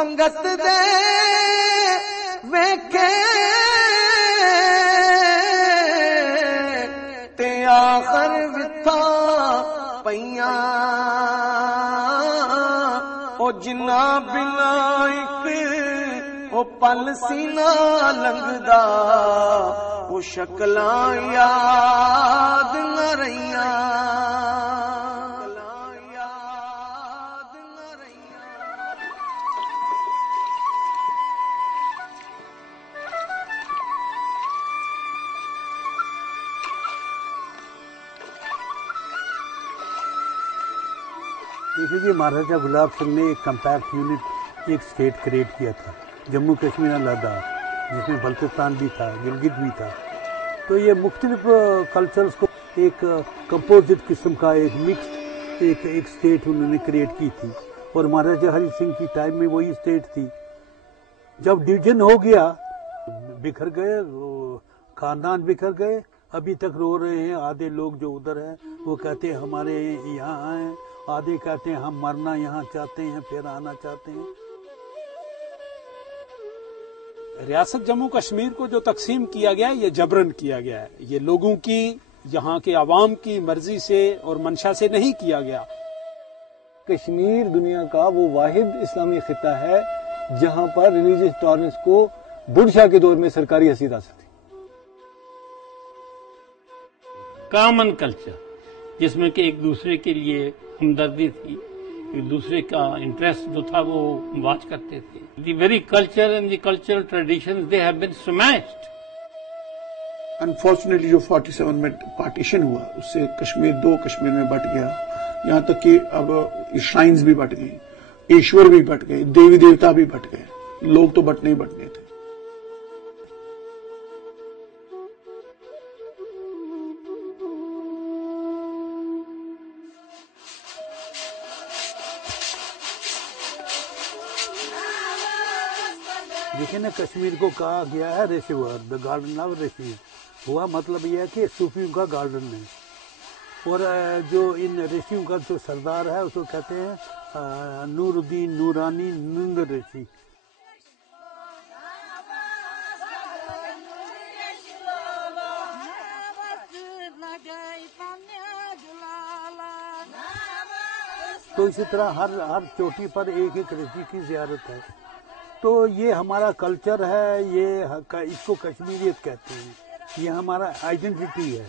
ਸੰਗਤ ਦੇ ਵੇਖੇ ਤੇ ਆਖਰ ਵਿਥਾ ਪਈਆਂ ਉਹ ਜਿੰਨਾ ਬਿਨਾ ਇੱਕ ਉਹ ਪਲ ਸੀ ਨਾ ਲੰਘਦਾ ਉਹ ਸ਼ਕਲਾਂ ਯਾਦ ਨਾ ਰਹੀਆਂ देखिए महाराजा गुलाब सिंह ने एक कम्पैक्ट यूनिट एक स्टेट क्रिएट किया था, जम्मू कश्मीर और लद्दाख, जिसमें बल्तिस्तान भी था, गिलगित भी था। तो ये मुख्तलिफ कल्चर्स को एक कंपोजिट किस्म का एक मिक्स्ड एक स्टेट उन्होंने क्रिएट की थी। और महाराजा हरि सिंह की टाइम में वही स्टेट थी। जब डिवीजन हो गया, बिखर गए, खानदान बिखर गए, अभी तक रो रहे हैं। आधे लोग जो उधर हैं वो कहते हैं हमारे यहाँ हैं, आधे कहते हैं हम मरना यहाँ चाहते हैं, फिर आना चाहते हैं। रियासत जम्मू कश्मीर को जो तकसीम किया गया है, ये जबरन किया गया है। ये लोगों की, यहाँ के आवाम की मर्जी से और मंशा से नहीं किया गया। कश्मीर दुनिया का वो वाहिद इस्लामी खिता है जहाँ पर रिलीजियस टॉलरेंस को बुरशा के दौर में सरकारी हैसियत हासिल थी। कॉमन कल्चर जिसमें कि एक दूसरे के लिए हमदर्दी थी, एक दूसरे का इंटरेस्ट जो था वो वाच करते थे। The very culture and the cultural traditions they have been smashed. Unfortunately जो 47 में पार्टीशन हुआ उससे कश्मीर दो कश्मीर में बट गया। यहाँ तक कि अब श्राइन्स भी बट गई, ईश्वर भी बट गए, देवी देवता भी बट गए, लोग तो बटने ही बटने थे। देखिए ना, कश्मीर को कहा गया है ऋषिवर, द गार्डन ऑफ ऋषि। हुआ मतलब यह है कि सूफियों का गार्डन है। और जो इन ऋषियों का जो सरदार है उसको कहते हैं नूरुद्दीन नूरानी नंद ऋषि। तो इसी तरह हर चोटी पर एक एक ऋषि की ज़ियारत है। तो ये हमारा कल्चर है, ये इसको कश्मीरियत कहते हैं, ये हमारा आइडेंटिटी है।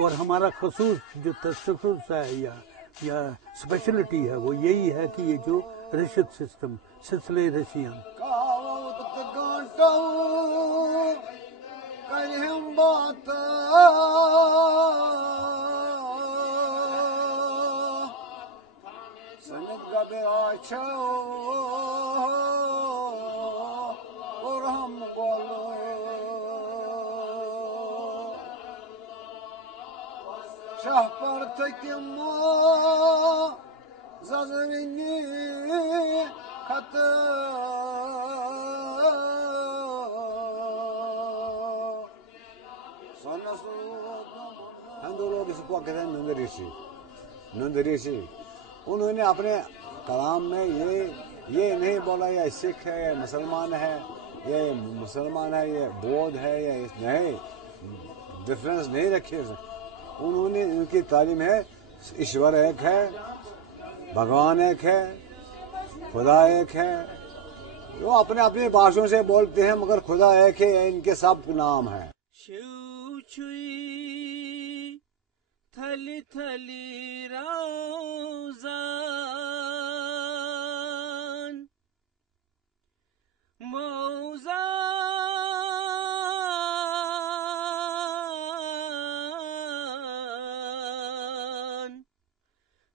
और हमारा खसूस जो तसख्खुस है या स्पेशलिटी है वो यही है कि ये जो रिशद सिस्टम सिलसिले Russian. Şahbar tekim zazvini katı हम दो लोग इसको कहते हैं नंद ऋषि। उन्होंने अपने कलाम में ये नहीं बोला ये सिख है, ये मुसलमान है, ये बौद्ध है, ये नहीं, डिफरेंस नहीं रखे। उन्होंने उनकी तालीम है ईश्वर एक है, भगवान एक है, खुदा एक है। वो अपने अपनी भाषाओं से बोलते हैं मगर खुदा एक है, इनके सब नाम है। थली थली रोज़ान मौज़ान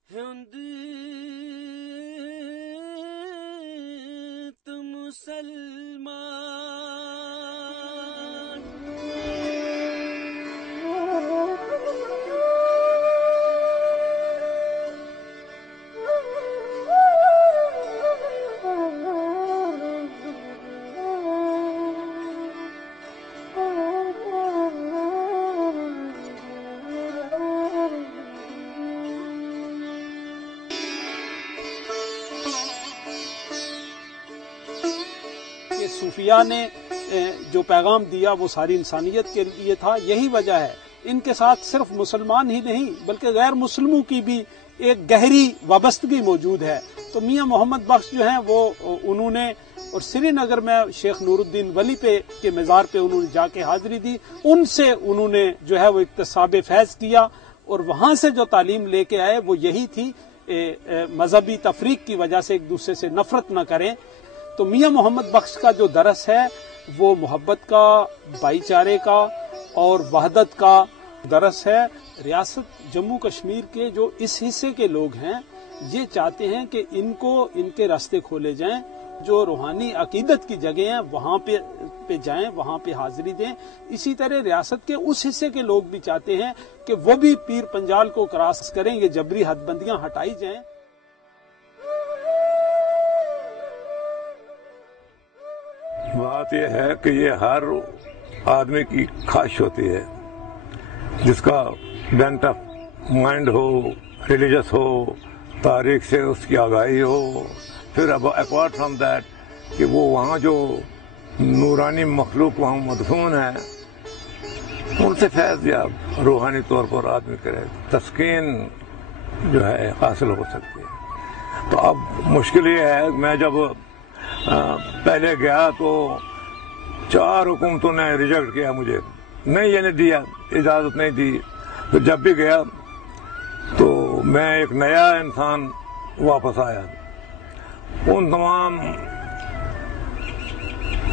हिंदी तुम मुसलमान। صوفیاء نے جو پیغام دیا وہ ساری انسانیت کے لیے تھا. یہی وجہ ہے ان کے ساتھ صرف مسلمان ہی نہیں بلکہ غیر مسلموں کی بھی ایک گہری وابستگی موجود ہے. تو میاں محمد بخش جو ہیں وہ انہوں نے اور سری نگر میں شیخ نور الدین ولی کے مزار پہ انہوں نے جا کے حاضری دی. ان سے انہوں نے جو ہے وہ اکتساب فیض کیا اور وہاں سے جو تعلیم لے کے آئے وہ یہی تھی مذہبی تفریق کی وجہ سے ایک دوسرے سے نفرت نہ کریں. تو میاں محمد بخش کا جو درس ہے وہ محبت کا، بھائی چارے کا اور وحدت کا درس ہے. ریاست جموں کشمیر کے جو اس حصے کے لوگ ہیں یہ چاہتے ہیں کہ ان کو ان کے راستے کھولے جائیں. جو روحانی عقیدت کی جگہ ہیں وہاں پہ جائیں، وہاں پہ حاضری دیں. اسی طرح ریاست کے اس حصے کے لوگ بھی چاہتے ہیں کہ وہ بھی پیر پنجال کو کراس کریں، یہ جبری حد بندیاں ہٹائی جائیں. بات یہ ہے کہ یہ ہر آدمی کی خواہش ہوتی ہے جس کا بینٹ آف مائنڈ ہو، ریلیجس ہو، تاریخ سے اس کی آگاہی ہو. پھر اب اپارٹ فرام دیٹ کہ وہ وہاں جو نورانی مخلوق وہاں مدفون ہے ان سے فیض یاب روحانی طور پر آدمی کرے، تسکین جو ہے حاصل ہو سکتی ہے. تو اب مشکل یہ ہے، میں جب پہلے گیا تو 4 حکومتوں نے ریجیکٹ کیا مجھے، نہیں یہ نہیں دیا، اجازت نہیں دی. تو جب بھی گیا تو میں ایک نیا انسان واپس آیا. ان تمام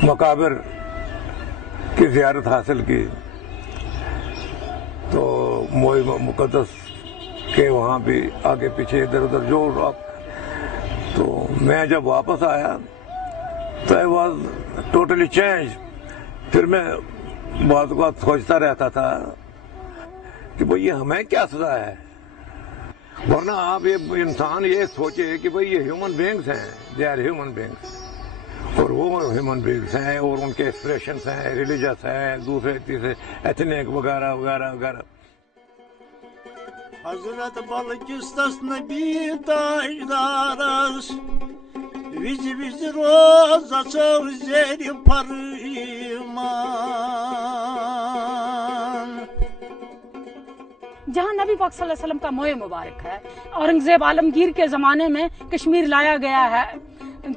مقابر کی زیارت حاصل کی تو مقدس کے وہاں بھی آگے پیچھے ادھر ادھر جو. تو میں جب واپس آیا تو I was totally changed. پھر میں بعض اوقات سوچتا رہتا تھا کہ بھئی یہ ہمیں کیا سزا ہے. ورنہ آپ یہ انسان یہ سوچے کہ بھئی یہ ہیومن بینگز ہیں، دے آر ہیومن بینگز، اور وہ ہیومن بینگز ہیں اور ان کے ایکسپریشنز ہیں، ریلیجس ہیں، دوسرے تیسرے ایتھنک وغیرہ وغیرہ وغیرہ. حضرت بلکستس نبی تاجدارس وز وز روز اچھو زیر فرمان. جہاں نبی پاک صلی اللہ علیہ وسلم کا موئے مبارک ہے، اورنگزیب عالمگیر کے زمانے میں کشمیر لایا گیا ہے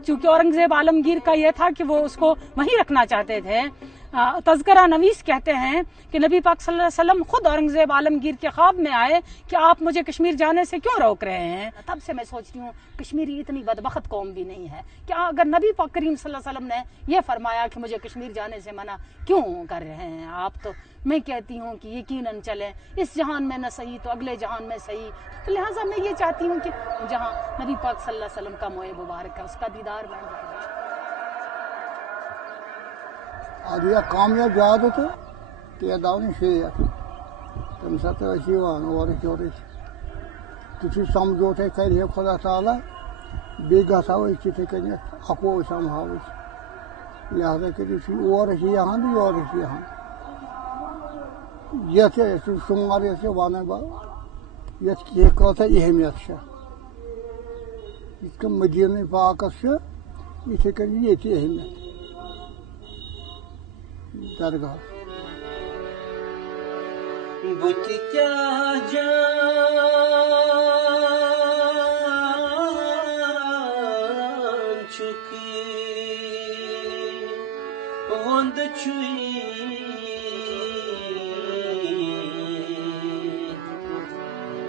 چونکہ اورنگزیب عالمگیر کا یہ تھا کہ وہ اس کو وہیں رکھنا چاہتے تھے. تذکرہ نویس کہتے ہیں کہ نبی پاک صلی اللہ علیہ وسلم خود اورنگزیب عالمگیر کے خواب میں آئے کہ آپ مجھے کشمیر جانے سے کیوں روک رہے ہیں. تب سے میں سوچتی ہوں کشمیری اتنی بدبخت قوم بھی نہیں ہے کہ اگر نبی پاک کریم صلی اللہ علیہ وسلم نے یہ فرمایا کہ مجھے کشمیر جانے سے منع کیوں کر رہے ہیں آپ. تو میں کہتی ہوں کہ یقیناً چلیں، اس جہان میں نہ صحیح تو اگلے جہان میں صحیح. تو لہٰذا میں یہ چاہتی ہوں کہ جہاں نبی پاک صلی اللہ علیہ وسلم کا موئے مبارک ہے اس کا دیدار میں ادھ یہ کامیاب زیادہ تو تعداد شیخ تمہ سات اورچ تھی سمجھوتے کر خدا تعالیٰ بیٚیہِ گژھو أسۍ تِتھٕے کٔنۍ اَپوز سمہو أسۍ لہذا کٔرِو اور یہان تو یور یہان یتھ شمار یتھ ونان بہٕ یتھ کۭژاہ اہمیت چھِ یِتھ کٔنۍ مدیٖنہ پاکس چھِ یِتھٕے کٔنۍ ییٚتہِ اہمیت درگاہ. بُتہِ کیٛاہ جان چھُکھ وۄندٕ چھُے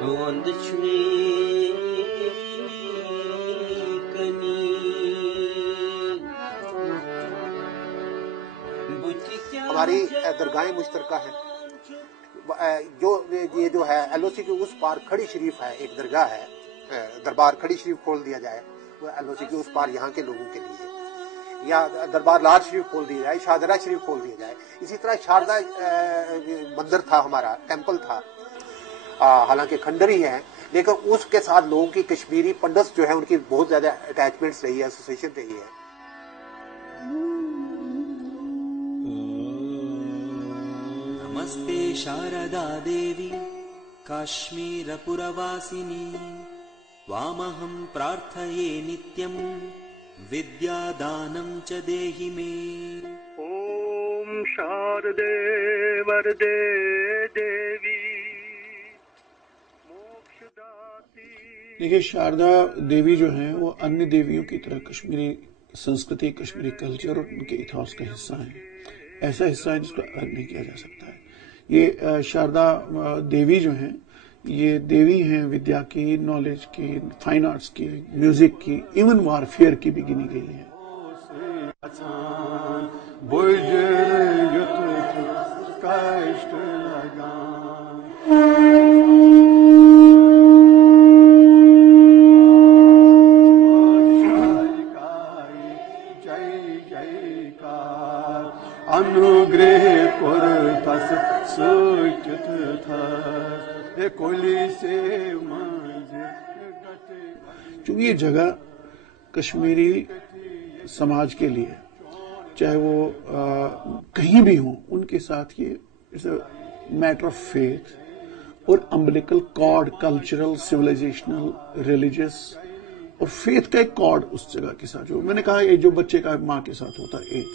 وۄندٕ چھُے ہماری درگاہیں مشترکہ ہیں. یہ جو ہے ایل او سی کے اس پار کھڑی شریف ہے، ایک درگاہ ہے، دربار کھڑی شریف کھول دیا جائے وہ ایل او سی کے اس پار یہاں کے لوگوں کے لیے، یا دربار لال شریف کھول دیا جائے، شاہدرہ شریف کھول دیا جائے. اسی طرح شاردا مندر تھا ہمارا، ٹیمپل تھا، حالانکہ کھنڈر ہی ہے لیکن اس کے ساتھ لوگوں کی کشمیری پنڈتس جو ہے ان کی بہت زیادہ اٹیچمنٹس رہی ہے، ایسوسیشن رہی ہے. नमस्ते शारदा देवी काश्मीरपुरवासिनी त्वामहं प्रार्थये नित्यं विद्यादानं च देहि मे। ॐ शारदे वरदे देवी मोक्षदाती। देखिए, शारदा देवी जो हैं वो अन्य देवियों की तरह कश्मीरी संस्कृति, कश्मीरी कल्चर और उनके इतिहास का हिस्सा है। ऐसा हिस्सा है जिसको अलग नहीं किया जा सकता है। ये शारदा देवी जो हैं, ये देवी हैं विद्या की, नॉलेज की, फाइन आर्ट्स की, म्यूजिक की, इवन वारफेयर की भी गिनी गई है। अनुग्रह पुरतस सुचित था कोली से चूंकि ये जगह कश्मीरी समाज के लिए, चाहे वो कहीं भी हो, उनके साथ ये it's a matter of faith और umbilical cord, cultural, civilizational, religious और फेथ का एक कॉर्ड उस जगह के साथ, जो मैंने कहा ये जो बच्चे का माँ के साथ होता है एक।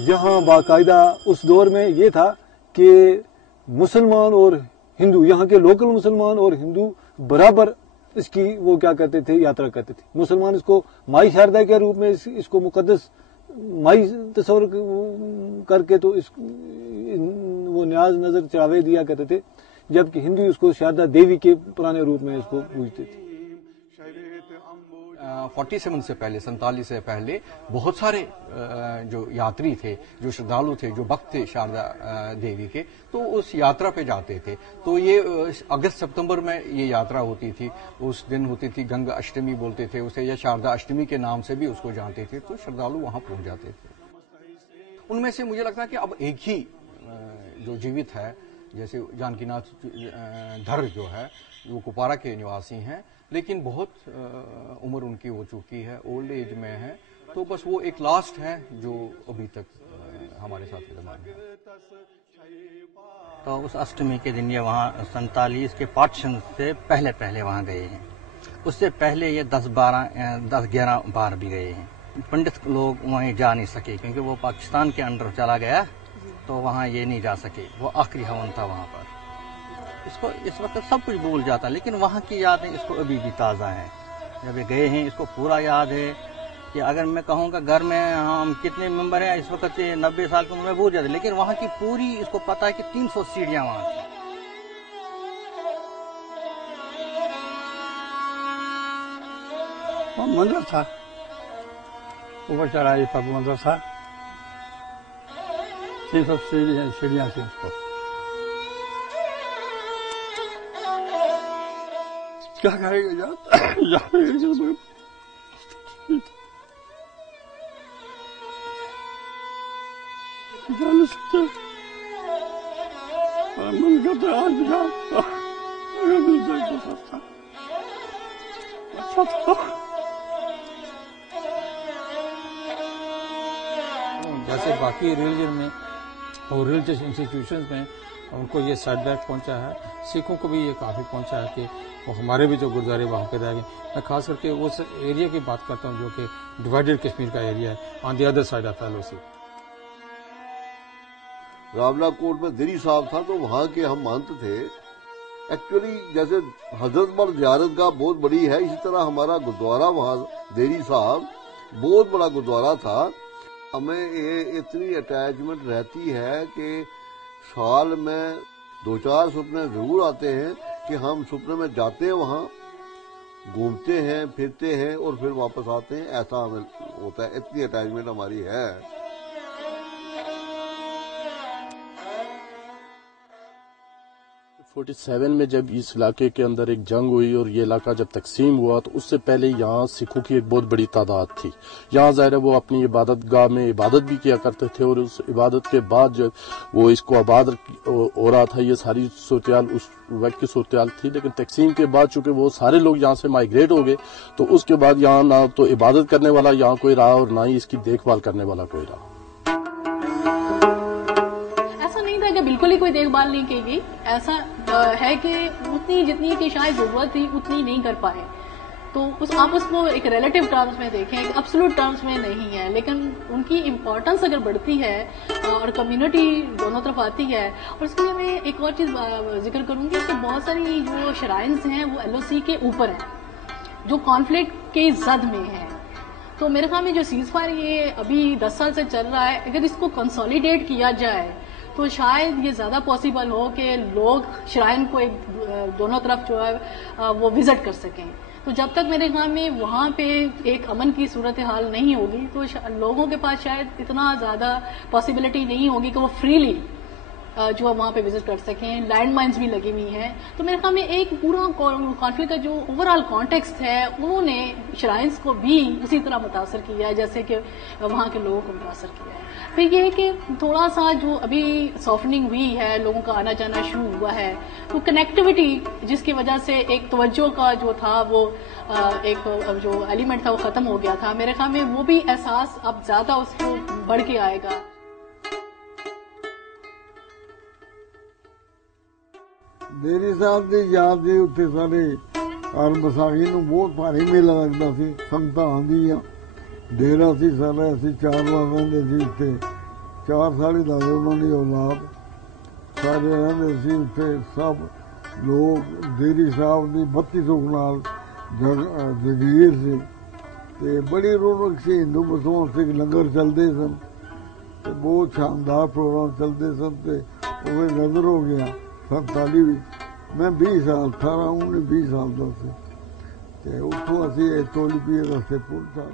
यहाँ बाकायदा उस दौर में ये था कि मुसलमान और हिंदू, यहाँ के लोकल मुसलमान और हिंदू बराबर इसकी वो क्या करते थे, यात्रा करते थे। मुसलमान इसको माई शारदा के रूप में इसको मुकद्दस माई तस्वर करके तो वो न्याज नजर चढ़ावे दिया करते थे, जबकि हिंदू इसको शारदा देवी के पुराने रूप में इसको पूजते थे। 47 से पहले, 47 से पहले बहुत सारे जो यात्री थे, जो श्रद्धालु थे, जो भक्त थे शारदा देवी के, तो उस यात्रा पे जाते थे। तो ये अगस्त सितंबर में ये यात्रा होती थी। उस दिन होती थी गंगा अष्टमी बोलते थे उसे, या शारदा अष्टमी के नाम से भी उसको जानते थे। तो श्रद्धालु वहां पहुंच जाते थे। उनमें से मुझे लगता है कि अब एक ही जो जीवित है, जैसे जानकीनाथ धर जो है, वो कुपवारा के निवासी हैं, लेकिन बहुत उम्र उनकी हो चुकी है, ओल्ड एज में है। तो बस वो एक लास्ट है जो अभी तक हमारे साथ विद्यमान है। तो उस अष्टमी के दिन ये वहाँ 47 के पार्टीशन से पहले वहाँ गए हैं। उससे पहले ये 10-11 बार भी गए हैं। पंडित लोग वहीं जा नहीं सके क्योंकि वो पाकिस्तान के अंडर चला गया, तो वहाँ ये नहीं जा सके। वो आखिरी हवन था वहाँ पर। इसको इस वक्त सब कुछ भूल जाता, लेकिन वहाँ की यादें इसको अभी भी ताज़ा हैं। जब ये गए हैं इसको पूरा याद है कि अगर मैं कहूँगा घर में हम कितने मेंबर हैं इस वक्त 90 साल की उम्र में भूल जाते, लेकिन वहाँ की पूरी इसको पता है कि 300 सीढ़ियाँ वहाँ थी। मंदिर था, ऊपर चढ़ाई पर मंदिर था, 300 सीढ़ियाँ थी उसको। क्या करेगा मन करता आज अगर मिल जाए तो सस्ता अच्छा था। जैसे बाकी रिलीजन में और रिलीजियस इंस्टीट्यूशंस में उनको ये सेटबैक पहुंचा है, सिखों को भी ये काफ़ी पहुंचा है कि वो हमारे भी जो गुरुद्वारे वहाँ पे रह गए। मैं खास करके उस एरिया की बात करता हूँ जो कि डिवाइडेड कश्मीर का एरिया है, on the other side of LOC. Rawalakot में दरी साहब था, तो वहाँ के हम मानते थे। एक्चुअली जैसे हजरत बल ज़ियारत गाह बहुत बड़ी है, इसी तरह हमारा गुरुद्वारा वहाँ देरी साहब बहुत बड़ा गुरुद्वारा था। हमें ये इतनी अटैचमेंट रहती है कि साल में 2-4 सपने जरूर आते हैं कि हम सपने में जाते हैं, वहाँ घूमते हैं, फिरते हैं और फिर वापस आते हैं। ऐसा हमें होता है, इतनी अटैचमेंट हमारी है। 47 में जब इस इलाके के अंदर एक जंग हुई और ये इलाका जब तकसीम हुआ, तो उससे पहले यहाँ सिखों की एक बहुत बड़ी तादाद थी। यहाँ ज़ाहिर है वो अपनी इबादत गाह में इबादत भी किया करते थे, और उस इबादत के बाद जब वो इसको आबाद हो रहा था, ये सारी सूरत उस वक्त की सूरत थी। लेकिन तकसीम के बाद चूंकि वो सारे लोग यहाँ से माइग्रेट हो गए, तो उसके बाद यहाँ ना तो इबादत करने वाला यहाँ कोई रहा और ना ही इसकी देखभाल करने वाला कोई रहा। بالکل ہی کوئی دیکھ بھال نہیں کی گئی. ایسا ہے کہ اتنی جتنی کہ شاید ضرورت تھی اتنی نہیں کر پائے. تو آپ اس کو ایک ریلیٹو ٹرمز میں دیکھیں, ایک ابسولوٹ ٹرمز میں نہیں ہے, لیکن ان کی امپورٹنس اگر بڑھتی ہے اور کمیونٹی دونوں طرف آتی ہے. اور اس کے لیے میں ایک اور چیز ذکر کروں گی کہ بہت ساری جو شرائنز ہیں وہ LOC کے اوپر ہیں, جو کانفلکٹ کے زد میں ہیں. تو میرے خیال میں جو سیز فائر یہ ابھی 10 سال سے چل رہا ہے, اگر اس کو کنسالیڈیٹ کیا جائے تو شاید یہ زیادہ پاسبل ہو کہ لوگ شرائن کو ایک دونوں طرف جو ہے وہ وزٹ کر سکیں. تو جب تک میرے خیال میں وہاں پہ ایک امن کی صورتحال نہیں ہوگی تو لوگوں کے پاس شاید اتنا زیادہ پاسبلٹی نہیں ہوگی کہ وہ فریلی جو وہاں پہ وزٹ کر سکیں. لینڈ مائنز بھی لگی ہوئی ہیں. تو میرے خیال میں ایک پورا کانفلکٹ کا جو اوور آل کانٹیکسٹ ہے انہوں نے شرائنز کو بھی اسی طرح متاثر کیا ہے جیسے کہ وہاں کے لوگوں کو متاثر کیا ہے. پھر یہ ہے کہ تھوڑا سا جو ابھی سافٹننگ ہوئی ہے, لوگوں کا آنا جانا شروع ہوا ہے, تو کنیکٹیوٹی جس کی وجہ سے ایک توجہ کا جو تھا وہ ایک جو ایلیمنٹ تھا وہ ختم ہو گیا تھا. میرے خیال میں وہ بھی احساس اب زیادہ اس کو بڑھ کے آئے گا. ਡੇਰੀ ਸਾਹਿਬ ਦੀ ਯਾਦ ਦੇ ਉੱਤੇ ਸਾਰੇ ਹਰ ਵਿਸਾਖੀ ਨੂੰ ਬਹੁਤ ਭਾਰੀ ਮੇਲਾ ਲੱਗਦਾ ਸੀ. ਸੰਗਤਾਂ ਆਉਂਦੀਆਂ, ਡੇਰਾ ਸੀ ਸਾਰਾ, ਅਸੀਂ 4 ਵਾਰ ਰਹਿੰਦੇ ਸੀ ਉੱਥੇ. 4 ਸਾਲ ਹੀ ਲੱਗਦੇ ਉਹਨਾਂ ਦੀ ਔਲਾਦ ਸਾਰੇ ਰਹਿੰਦੇ ਸੀ ਉੱਥੇ. ਸਭ ਲੋਕ ਡੇਰੀ ਸਾਹਿਬ ਦੀ 32 ਸੁੱਖ ਨਾਲ ਜਗੀਰ ਸੀ ਤੇ ਬੜੀ ਰੌਣਕ ਸੀ. ਹਿੰਦੂ ਮੁਸਲਮਾਨ ਸਿੱਖ ਲੰਗਰ ਚੱਲਦੇ ਸਨ ਤੇ ਬਹੁਤ ਸ਼ਾਨਦਾਰ ਪ੍ਰੋਗਰਾਮ ਚੱਲਦੇ ਸਨ. ਤੇ ਉਹ ਨਜ਼ਰ ਹੋ ਗਿਆ 47 ਵਿੱਚ ਮੈਂ 20 ਸਾਲ 18 19 20 ਸਾਲ ਦਾ ਸੀ ਤੇ ਉੱਥੋਂ ਅਸੀਂ ਤੋਲੀਪੀਏ ਰਸਤੇ ਪਹੁੰਚਾ.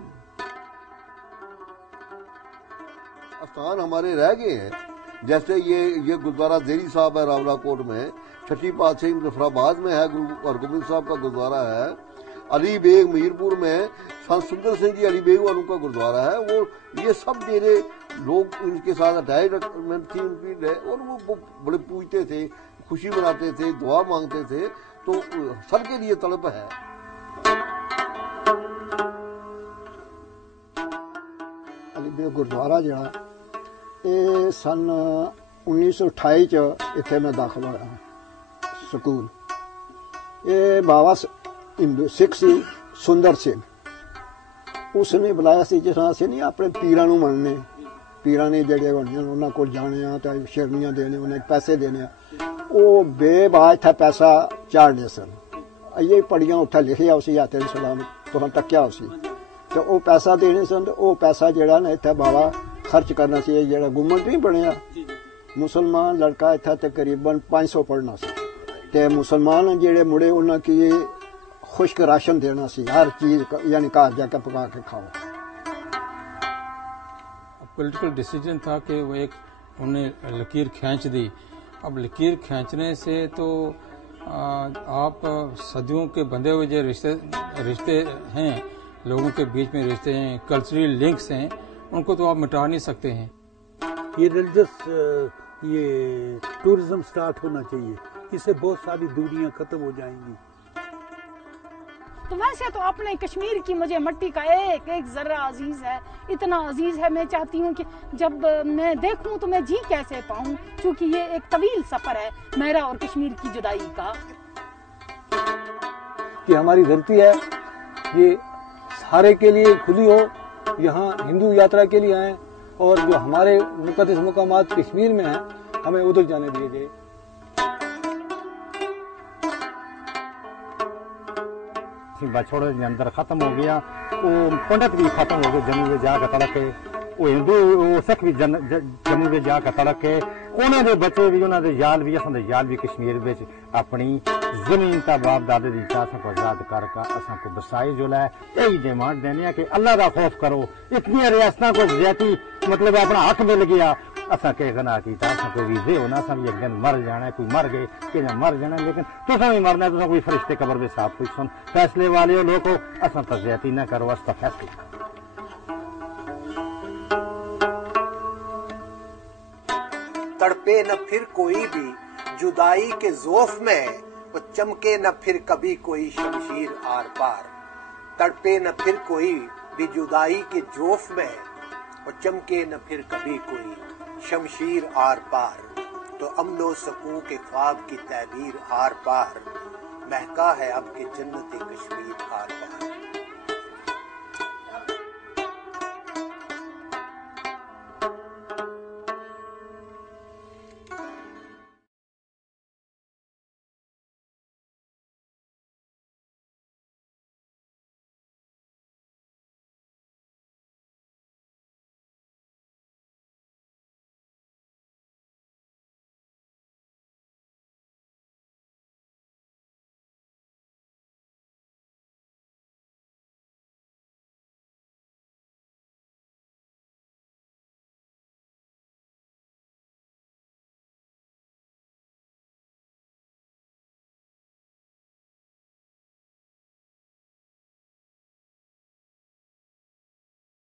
स्थान हमारे रह गए हैं, जैसे ये गुरुद्वारा देरी साहब है रावला कोट में, छठी पातशाही मुजफ्फराबाद में है गुरु हरगोबिंद साहब का गुरुद्वारा है, अली बेग मीरपुर में संत सुंदर सिंह जी अली बेग वालों का गुरुद्वारा है. वो ये सब डेरे लोग उनके साथ अटैचमेंट थी उनकी और वो बड़े पूजते थे, खुशी मनाते थे, दुआ मांगते थे. तो सबके लिए तड़प है. ਅਲੀ ਬੇਗ ਗੁਰਦੁਆਰਾ ਜਿਹੜਾ ਇਹ ਸਨ 1928 ਚ ਇੱਥੇ ਮੈਂ ਦਾਖਲ ਹੋਇਆ ਸਕੂਲ. ਇਹ ਬਾਬਾ ਹਿੰਦੂ ਸਿੱਖ ਸੀ ਸੁੰਦਰ ਸਿੰਘ, ਉਸਨੇ ਬੁਲਾਇਆ ਸੀ ਜਿਸ ਤਰ੍ਹਾਂ ਅਸੀਂ ਨਹੀਂ ਆਪਣੇ ਪੀਰਾਂ ਨੂੰ ਮੰਨਨੇ, ਪੀਰਾਂ ਨੇ ਜਿਹੜੇ ਹੁੰਦੇ ਉਹਨਾਂ ਕੋਲ ਜਾਣੇ ਆ ਤਾਂ ਸ਼ਰਨੀਆਂ ਦੇਣੇ, ਉਹਨਾਂ ਪੈਸੇ ਦੇਣੇ ਆ. ਉਹ ਬੇਬਾਜ ਥਾ ਪੈਸਾ ਚਾੜਦੇ ਸਨ. ਇਹ ਪੜੀਆਂ ਉੱਥੇ ਲਿਖਿਆ ਸੀ ਹੱਥ ਸਲਾਮ ਤੋਂ ਤੱਕਿਆ ਸੀ ਤੇ ਉਹ ਪੈਸਾ ਦੇਣੇ ਸਨ. ਉਹ ਪੈਸਾ ਜਿਹੜਾ ਨਾ ਇੱਥੇ ਬਾਬਾ ਖਰਚ ਕਰਨਾ ਸੀ. ਇਹ ਜਿਹੜਾ ਗੁੰਮਟ ਨਹੀਂ ਬਣਿਆ, ਮੁਸਲਮਾਨ ਲੜਕਾ ਇੱਥੇ ਤਕਰੀਬਨ 500 ਪੜ੍ਹਨਾ ਸੀ ਤੇ ਮੁਸਲਮਾਨ ਜਿਹੜੇ ਮੁੜੇ ਉਹਨਾਂ ਕੀ ਖੁਸ਼ਕ ਰਾਸ਼ਨ ਦੇਣਾ ਸੀ, ਹਰ ਚੀਜ਼ यानी ਘਰ ਜਾ ਕੇ ਪਕਾ ਕੇ ਖਾਓ. पॉलिटिकल डिसीजन था कि वो एक उन्हें लकीर खींच दी. अब लकीर खींचने से तो आप सदियों के बंधे हुए जो रिश्ते हैं, लोगों के बीच में रिश्ते हैं, कल्चरल लिंक्स हैं, उनको तो आप मिटा नहीं सकते हैं. ये रिलीजियस ये टूरिज्म स्टार्ट होना चाहिए, इससे बहुत सारी दूरियां खत्म हो जाएंगी. तो वैसे तो अपने कश्मीर की मुझे मट्टी का एक एक जर्रा अजीज है, इतना अजीज है. मैं चाहती हूँ कि जब मैं देखूँ तो मैं जी कैसे पाऊँ, क्योंकि ये एक तवील सफर है मेरा और कश्मीर की जुदाई का. कि हमारी धरती है ये सारे के लिए खुली हो, यहाँ हिंदू यात्रा के लिए आए और जो हमारे मुकद्दस मुकामात कश्मीर में हैं हमें उधर जाने दिए जाए. बछड़े के अंदर खत्म हो गया, वो पंडित भी खत्म हो गए, जम्मू में जाकर तड़क के वो हिंदू वो सिख भी जम्मू में जाकर तड़क के उन्होंने बच्चे भी उन्होंने याल भी असां याल भी कश्मीर में अपनी जमीन का बाप दादे की चाह को आजाद करके असां को बसाई जो है यही डिमांड देने कि अल्लाह का खौफ करो. इतनी रियासतों को ज्यादा मतलब अपना हक मिल गया, असा के गनाह किया, असा कोई वीजे होना, असा भी एक दिन मर जाना है, कोई मर गए कि मर जाना, लेकिन तुसा भी मरना है, तुसा कोई फरिश्ते कब्र में साफ कुछ सुन. फैसले वाले लोगों असा तो ज्यादती ना करो, अस तो फैसले. तड़पे न फिर कोई भी जुदाई के जोफ में, वो चमके न फिर कभी कोई शमशीर आर पार. तड़पे न फिर कोई भी जुदाई के जोफ में, वो चमके न फिर कभी कोई शमशीर आर पार. तो تو امن و سکون کے خواب کی تعبیر آر پار، مہکا ہے اب کہ جنت کشمیر آر پار۔